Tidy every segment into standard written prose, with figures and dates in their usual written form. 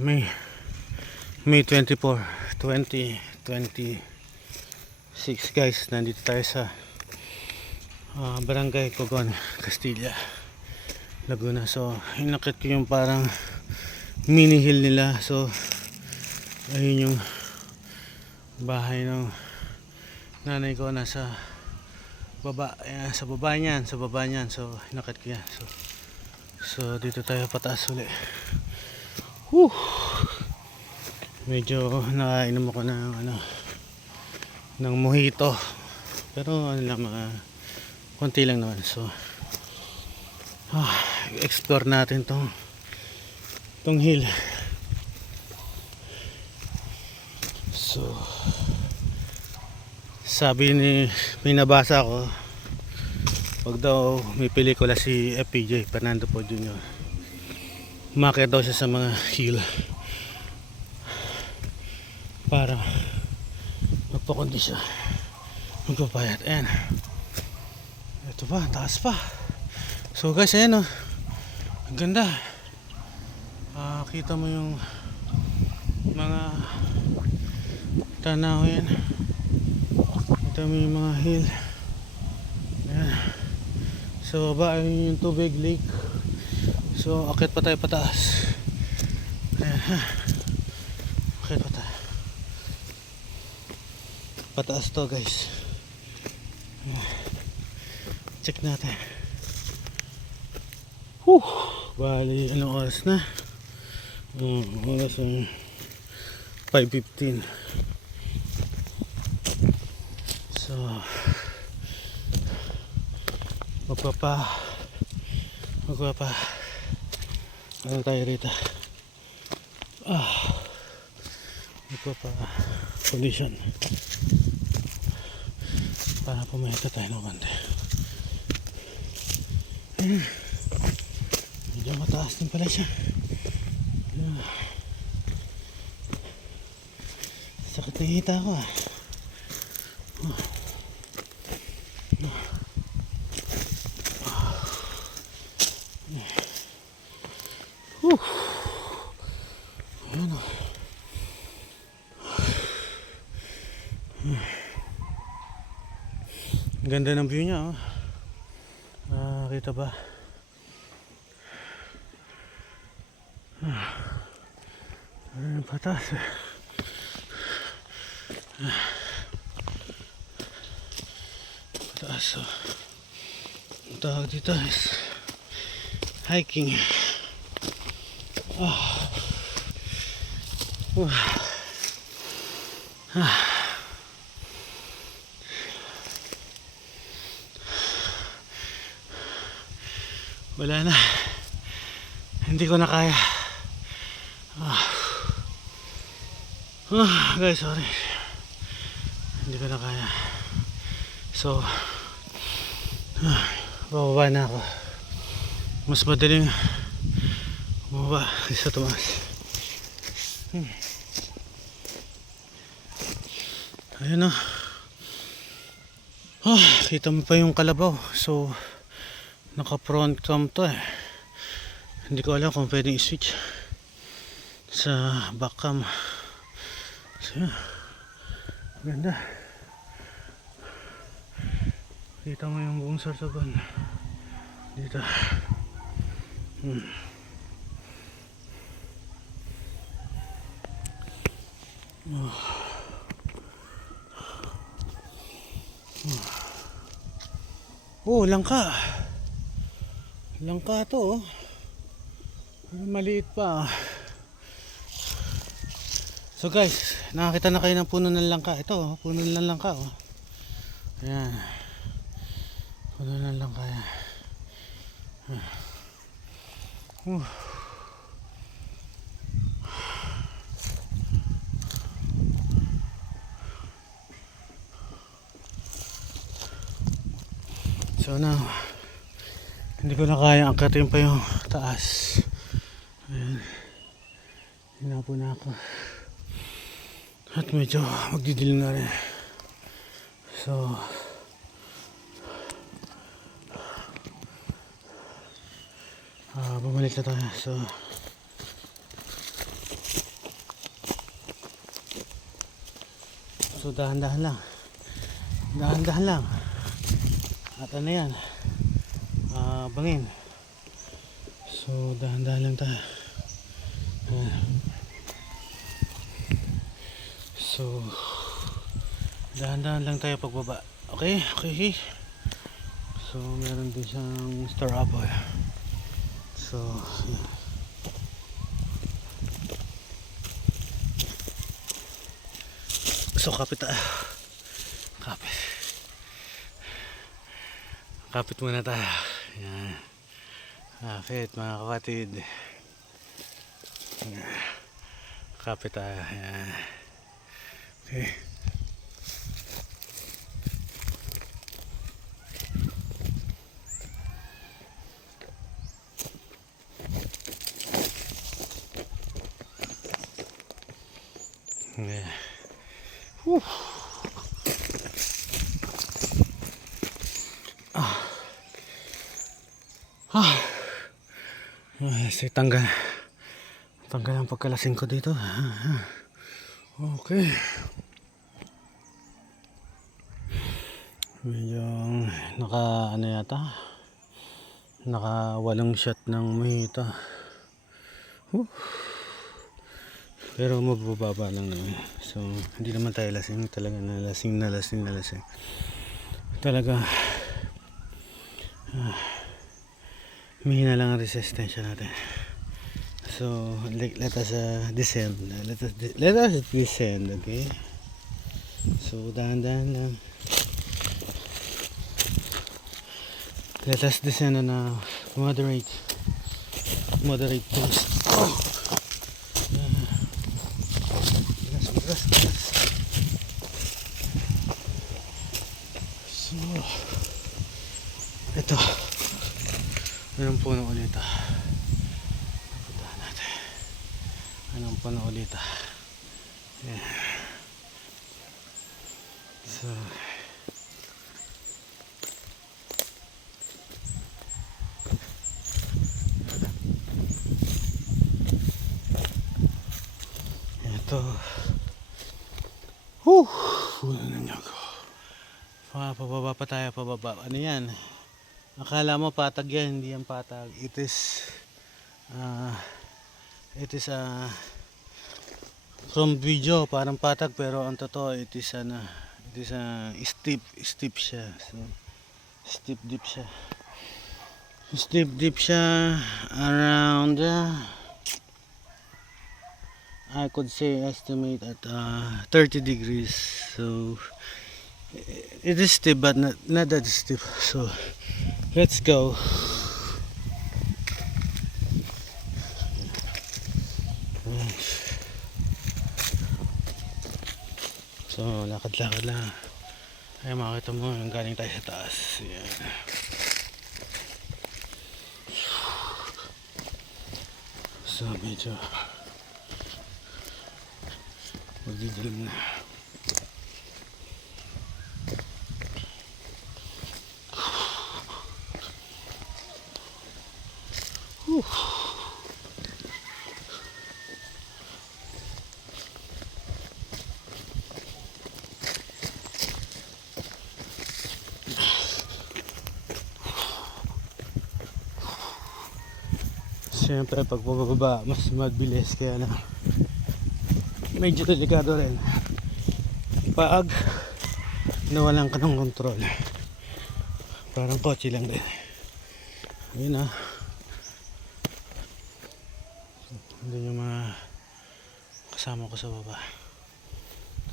May 24, 2026 guys. Nandito tayo sa Barangay Cogon, Castilla, Laguna. So inakit ko yung parang mini hill nila. So ayun yung bahay ng nanay ko, nasa baba. Ayan, sa baba niyan, so inakit ko yan. So dito tayo pataas uli. Whew. Medyo nakainom ako ng mojito, pero ano lang, konti lang naman. So explore natin tong hill. So sabi may nabasa ko, pag daw may pelikula si FPJ Fernando Po Jr., umakyat daw siya sa mga hill para magpakondisyon, magpapayat. And ito pa, taas pa. So guys, ayan ang ganda. Kita mo yung mga tanaw yan, kita mo yung mga hill. Ayan. So baba ay yung tubig, lake. So akit pa tayo pataas. Ayan, akit pa tayo pataas to guys. Check natin. Bali anong oras na? Oras ang 5:15. So magpapa ano tayo rito, magpapa condition para pumayata tayo ng konti. Medyo mataas din pala siya. Sakit na hita ko Ayan ganda ng view niya kita ba? Ayun, patas pataas. Ang tawag dito is hiking. Wala na, hindi ko na kaya. Guys, sorry, hindi ko na kaya. So bababa na ako. Mas madaling bumaba sa tumaas. Ayun kita mo pa yung kalabaw. So naka front cam to hindi ko alam kung pwedeng i-switch sa back cam. So ganda, kita mo yung buong Sorsogon dito. Langka to maliit pa. So guys, nakakita na kayo ng puno ng langka. Ito puno ng langka ayan, puno ng langka yan. So now hindi ko na kaya angkatin pa yung taas. Ayan, hinapo na ako at medyo magdidilim na rin. So bumalik na tayo. So So dahan-dahan lang. Dahan-dahan lang. At ano yan? Bangin. So dahan-dahan lang tayo. So dahan-dahan lang tayo pagbaba. Okay? Okay. So meron din siyang star apple. So yeah. So kapit tayo. Kapit muna tayo. Yan. Kapit mga kapatid. Kapit tayo. Yan. Okay. Yeah. Whew. Tanggal ang pagkalasing ko dito. Okay. Medyo naka ano yata, naka 8 shot ng mojito. Pero mabababa lang naman. So hindi naman tayo lasing. Talaga na lasing. Talaga mahina lang ang resistensya natin. So let us descend. Let us descend, okay? So dahan-dahan lang. Let us descend on a moderate pace. Gas. So ito. Anong puno ulit? Puntahan natin. Anong puno ulit? Yeah. So ito. Wala na niya ako. Pababa pa tayo, pababa. Ano yan? Akala mo patag yan, hindi yan patag. It is from video parang patag, pero ang totoo it is steep siya. So steep dip siya around I could say estimate at 30 degrees. So it is steep but not that steep. So let's go. So lakad-lakad lang. Ay makita mo yung galing tayo sa taas. Yan. So medyo magdidilim na. Siyempre pag pababa mas mabilis, kaya na medyo delikado rin pag nawalan ka ng kontrol. Parang kotse lang din. Ayun hindi yung mga kasama ko sa baba.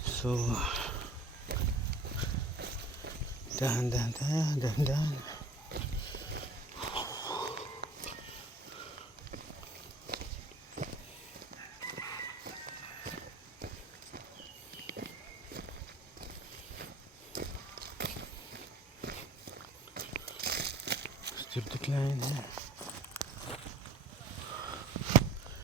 So dahan-dahan. Steep decline here.